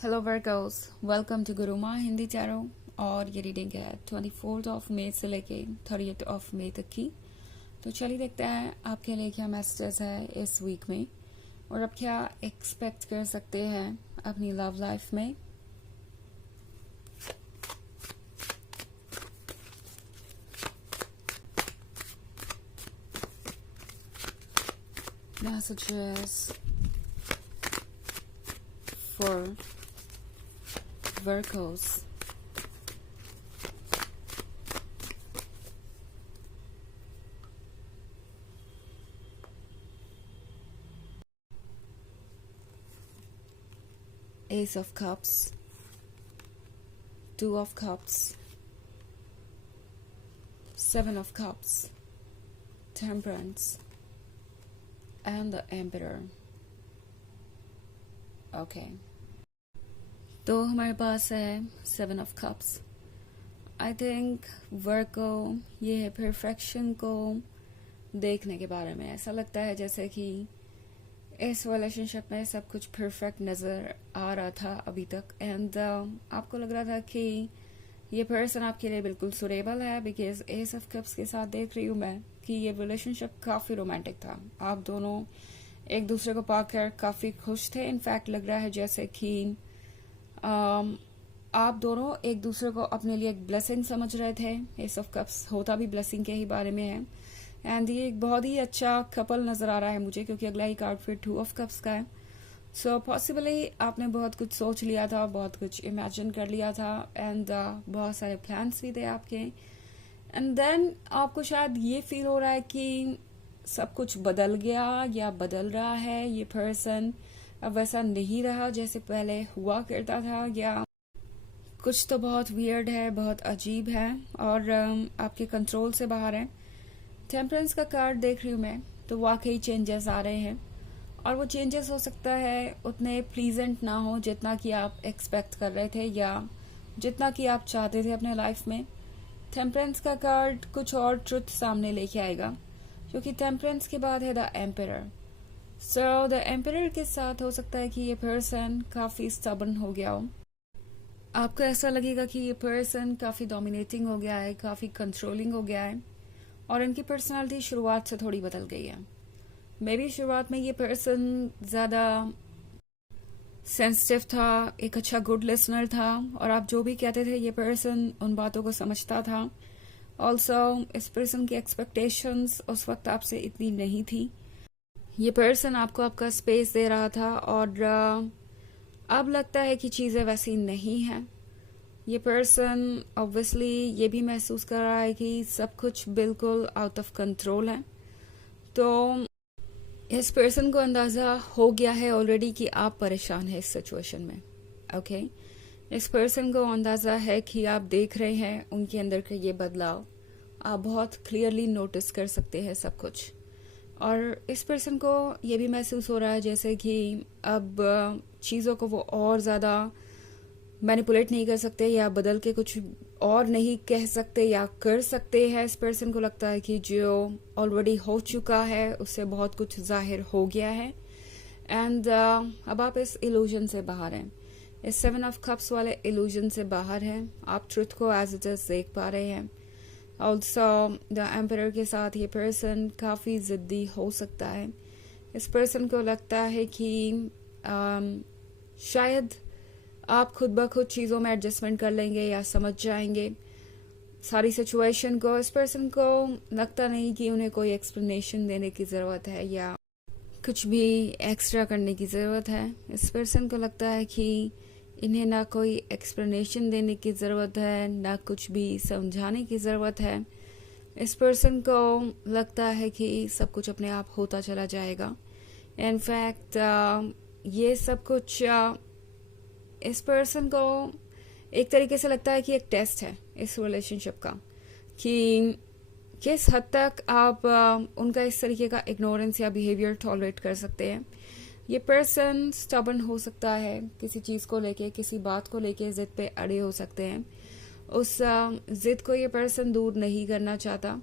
Hello workers, welcome to Guruma Hindi tarot. और ये reading है 24 ऑफ मई से लेके 30 ऑफ मई तक की। तो चलिए देखते हैं आपके लिए क्या मैसेजेस है इस वीक में और आप क्या एक्सपेक्ट कर सकते हैं अपनी लव लाइफ में। Messages for Virgos. Ace of Cups, Two of Cups, Seven of Cups, Temperance, and the Emperor. Okay. तो हमारे पास है 7 of cups. I think work को ये है परफेक्शन को देखने के बारे में। ऐसा लगता है जैसे कि इस रिलेशनशिप में सब कुछ परफेक्ट नज़र आ रहा था अभी तक एंड आपको लग रहा था कि ये पर्सन आपके लिए बिल्कुल सुरेबल है बिकॉज एस ऑफ कप्स के साथ देख रही हूँ मैं कि ये रिलेशनशिप काफ़ी रोमांटिक था। आप दोनों एक दूसरे को पाकर काफ़ी खुश थे। इनफैक्ट लग रहा है जैसे कि आप दोनों एक दूसरे को अपने लिए एक ब्लेसिंग समझ रहे थे। एस ऑफ कप्स होता भी ब्लेसिंग के ही बारे में है एंड ये एक बहुत ही अच्छा कपल नज़र आ रहा है मुझे क्योंकि अगला ही कार्ड फिर 2 ऑफ कप्स का है। सो पॉसिबली आपने बहुत कुछ सोच लिया था, बहुत कुछ इमेजिन कर लिया था एंड बहुत सारे प्लान्स भी थे आपके एंड देन आपको शायद ये फील हो रहा है कि सब कुछ बदल गया या बदल रहा है। ये पर्सन अब वैसा नहीं रहा जैसे पहले हुआ करता था या कुछ तो बहुत वियर्ड है, बहुत अजीब है और आपके कंट्रोल से बाहर है। टेम्परेंस का कार्ड देख रही हूँ मैं तो वाकई चेंजेस आ रहे हैं और वो चेंजेस हो सकता है उतने प्लीजेंट ना हो जितना कि आप एक्सपेक्ट कर रहे थे या जितना कि आप चाहते थे अपने लाइफ में। टेम्परेंस का कार्ड कुछ और ट्रुथ सामने लेके आएगा क्योंकि टेम्परेंस के बाद है the emperor. So the emperor के साथ हो सकता है कि ये पर्सन काफ़ी स्टबर्न हो गया हो। आपको ऐसा लगेगा कि ये पर्सन काफ़ी डोमिनेटिंग हो गया है, काफ़ी कंट्रोलिंग हो गया है और इनकी पर्सनालिटी शुरुआत से थोड़ी बदल गई है। मे बी शुरुआत में ये पर्सन ज़्यादा सेंसिटिव था, एक अच्छा गुड लिसनर था और आप जो भी कहते थे ये पर्सन उन बातों को समझता था। ऑल्सो इस पर्सन की एक्सपेक्टेशंस उस वक्त आपसे इतनी नहीं थी। ये पर्सन आपको आपका स्पेस दे रहा था और अब लगता है कि चीज़ें वैसी नहीं हैं। ये पर्सन ऑब्वियसली ये भी महसूस कर रहा है कि सब कुछ बिल्कुल आउट ऑफ कंट्रोल है। तो इस पर्सन को अंदाज़ा हो गया है ऑलरेडी कि आप परेशान हैं इस सिचुएशन में। ओके इस पर्सन को अंदाज़ा है कि आप देख रहे हैं उनके अंदर के ये बदलाव, आप बहुत क्लियरली नोटिस कर सकते हैं सब कुछ और इस पर्सन को ये भी महसूस हो रहा है जैसे कि अब चीज़ों को वो और ज़्यादा मैनिपुलेट नहीं कर सकते या बदल के कुछ और नहीं कह सकते या कर सकते हैं। इस पर्सन को लगता है कि जो ऑलरेडी हो चुका है उससे बहुत कुछ जाहिर हो गया है एंड अब आप इस इल्यूजन से बाहर हैं, इस 7 ऑफ कप्स वाले इल्यूजन से बाहर हैं। आप ट्रुथ को एज इट इज देख पा रहे हैं। ऑल्सो द एम्परर के साथ ये पर्सन काफ़ी ज़िद्दी हो सकता है। इस पर्सन को लगता है कि शायद आप खुद ब खुद चीज़ों में एडजस्टमेंट कर लेंगे या समझ जाएंगे सारी सिचुएशन को। इस पर्सन को लगता नहीं कि उन्हें कोई एक्सप्लेनेशन देने की ज़रूरत है या कुछ भी एक्स्ट्रा करने की ज़रूरत है। इस पर्सन को लगता है कि इन्हें ना कोई एक्सप्लेनेशन देने की ज़रूरत है ना कुछ भी समझाने की ज़रूरत है। इस पर्सन को लगता है कि सब कुछ अपने आप होता चला जाएगा। इनफैक्ट ये सब कुछ इस पर्सन को एक तरीके से लगता है कि एक टेस्ट है इस रिलेशनशिप का कि किस हद तक आप उनका इस तरीके का इग्नोरेंस या बिहेवियर टॉलरेट कर सकते हैं। ये पर्सन स्टबर्न हो सकता है, किसी चीज़ को लेके किसी बात को लेके जिद पे अड़े हो सकते हैं। उस जिद को ये पर्सन दूर नहीं करना चाहता।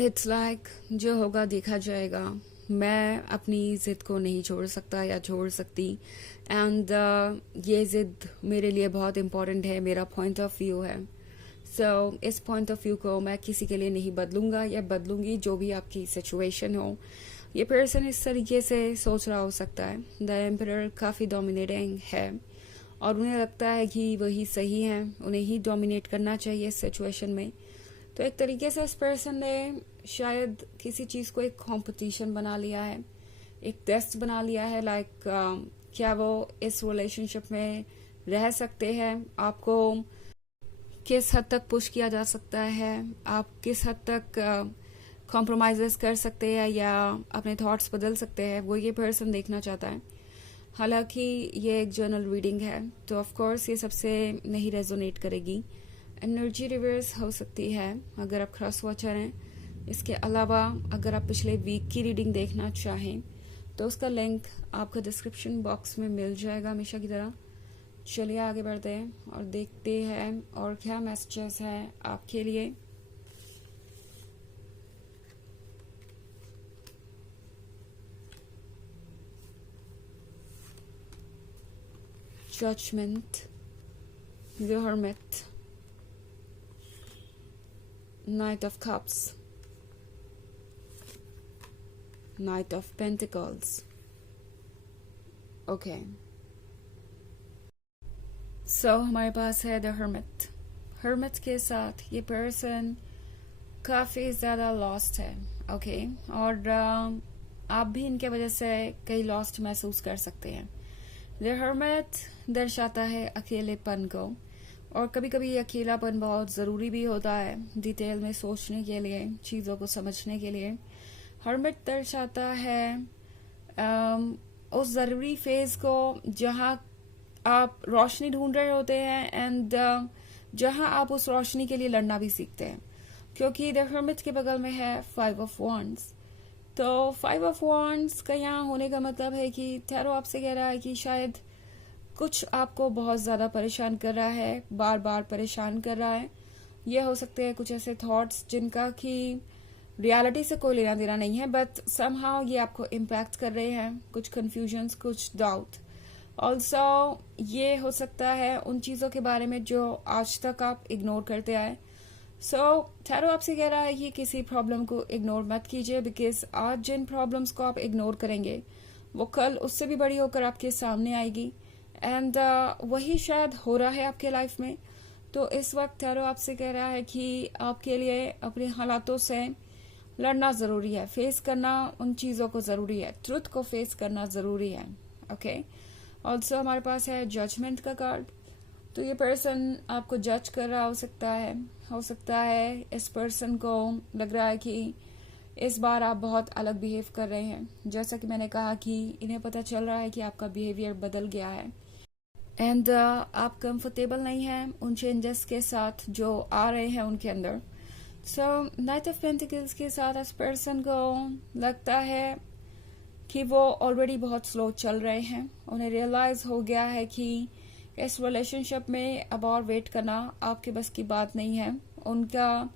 इट्स लाइक जो होगा देखा जाएगा, मैं अपनी ज़िद को नहीं छोड़ सकता या छोड़ सकती, एंड ये ज़िद मेरे लिए बहुत इम्पोर्टेंट है, मेरा पॉइंट ऑफ व्यू है। सो इस पॉइंट ऑफ व्यू को मैं किसी के लिए नहीं बदलूंगा या बदलूंगी, जो भी आपकी सिचुएशन हो। ये पर्सन इस तरीके से सोच रहा हो सकता है, द एम्परर काफ़ी डोमिनेटिंग है और उन्हें लगता है कि वही सही है, उन्हें ही डोमिनेट करना चाहिए इस सिचुएशन में। तो एक तरीके से इस पर्सन ने शायद किसी चीज़ को एक कंपटीशन बना लिया है, एक टेस्ट बना लिया है, लाइक क्या वो इस रिलेशनशिप में रह सकते हैं, आपको किस हद तक पुश किया जा सकता है, आप किस हद तक कॉम्प्रोमाइज़ कर सकते हैं या अपने थॉट्स बदल सकते हैं, वो ये पर्सन देखना चाहता है। हालांकि ये एक जर्नल रीडिंग है तो ऑफ कोर्स ये सबसे नहीं रेजोनेट करेगी। एनर्जी रिवर्स हो सकती है अगर आप क्रॉस वॉचर हैं। इसके अलावा अगर आप पिछले वीक की रीडिंग देखना चाहें तो उसका लिंक आपको डिस्क्रिप्शन बॉक्स में मिल जाएगा हमेशा की तरह। चलिए आगे बढ़ते हैं और देखते हैं और क्या मैसेजेस हैं आपके लिए। Judgment, the Hermit, Knight of Cups, Knight of Pentacles. Okay. So हमारे पास है द हर्मिट। हर्मिट के साथ ये पर्सन काफ़ी ज़्यादा लॉस्ट है, ओके और आप भी इनके वजह से कई लॉस्ट महसूस कर सकते हैं। द हर्मिट दर्शाता है अकेलेपन को, और कभी कभी अकेलापन बहुत ज़रूरी भी होता है डिटेल में सोचने के लिए, चीज़ों को समझने के लिए। हर्मिट दर्शाता है उस ज़रूरी फेज़ को जहाँ आप रोशनी ढूंढ रहे होते हैं एंड जहाँ आप उस रोशनी के लिए लड़ना भी सीखते हैं, क्योंकि द हर्मिट के बगल में है 5 ऑफ वॉन्ड्स। तो 5 ऑफ वॉन्ड्स का यहाँ होने का मतलब है कि टैरो आपसे कह रहा है कि शायद कुछ आपको बहुत ज़्यादा परेशान कर रहा है, बार बार परेशान कर रहा है। ये हो सकते हैं कुछ ऐसे थॉट्स जिनका कि रियलिटी से कोई लेना देना नहीं है, बट समहाउ ये आपको इम्पैक्ट कर रहे हैं, कुछ कन्फ्यूजन्स, कुछ डाउट। ऑल्सो ये हो सकता है उन चीज़ों के बारे में जो आज तक आप इग्नोर करते आए। सो टैरो आपसे कह रहा है कि किसी प्रॉब्लम को इग्नोर मत कीजिए, बिकॉज आज जिन प्रॉब्लम्स को आप इग्नोर करेंगे वो कल उससे भी बड़ी होकर आपके सामने आएगी, एंड वही शायद हो रहा है आपके लाइफ में। तो इस वक्त टैरो आपसे कह रहा है कि आपके लिए अपने हालातों से लड़ना ज़रूरी है, फेस करना उन चीज़ों को ज़रूरी है, ट्रुथ को फेस करना ज़रूरी है। ओके ऑल्सो हमारे पास है जजमेंट का कार्ड। तो ये पर्सन आपको जज कर रहा हो सकता है इस पर्सन को लग रहा है कि इस बार आप बहुत अलग बिहेव कर रहे हैं। जैसा कि मैंने कहा कि इन्हें पता चल रहा है कि आपका बिहेवियर बदल गया है एंड आप कंफर्टेबल नहीं हैं उन चेंजेस के साथ जो आ रहे हैं उनके अंदर। सो नाइट ऑफ पेंटिकल्स के साथ इस पर्सन को लगता है कि वो ऑलरेडी बहुत स्लो चल रहे हैं। उन्हें रियलाइज हो गया है कि इस रिलेशनशिप में अब और वेट करना आपके बस की बात नहीं है। उनका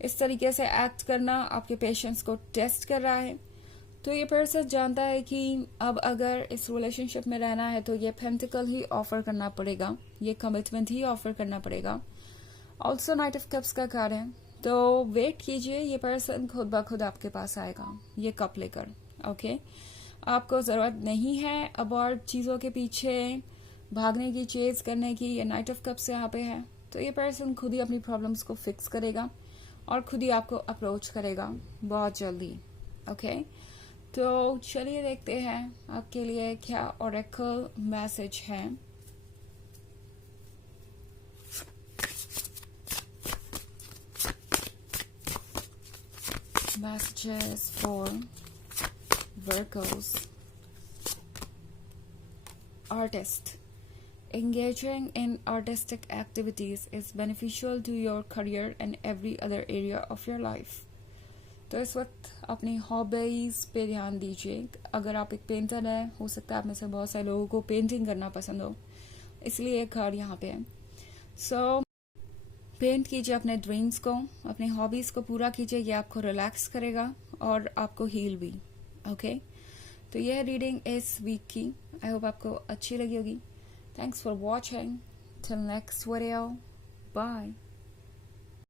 इस तरीके से एक्ट करना आपके पेशेंस को टेस्ट कर रहा है। तो ये पर्सन जानता है कि अब अगर इस रिलेशनशिप में रहना है तो ये पेंटिकल ही ऑफर करना पड़ेगा, ये कमिटमेंट ही ऑफर करना पड़ेगा। ऑल्सो नाइट ऑफ कप्स का कार्ड है, तो वेट कीजिए, ये पर्सन खुद ब खुद आपके पास आएगा ये कप लेकर। ओके आपको ज़रूरत नहीं है अब और चीज़ों के पीछे भागने की, चेज करने की। ये नाइट ऑफ कप्स यहाँ पे है, तो ये पर्सन खुद ही अपनी प्रॉब्लम्स को फिक्स करेगा और खुद ही आपको अप्रोच करेगा बहुत जल्दी। ओके तो चलिए देखते हैं आपके लिए क्या ओरेकल मैसेज है। Messages for Virgos. Artist. Engaging in artistic activities is beneficial to your career and every other area of your life. तो इस वक्त अपनी हॉबीज पे ध्यान दीजिए। अगर आप एक पेंटर हैं, हो सकता है आप में से बहुत सारे लोगों को पेंटिंग करना पसंद हो, इसलिए एक कार्ड यहाँ पे है। सो पेंट कीजिए अपने ड्रीम्स को, अपनी हॉबीज को पूरा कीजिए, ये आपको रिलैक्स करेगा और आपको हील भी। ओके, तो यह रीडिंग इस वीक की, आई होप आपको अच्छी लगी होगी. Thanks for watching. Till next video, bye.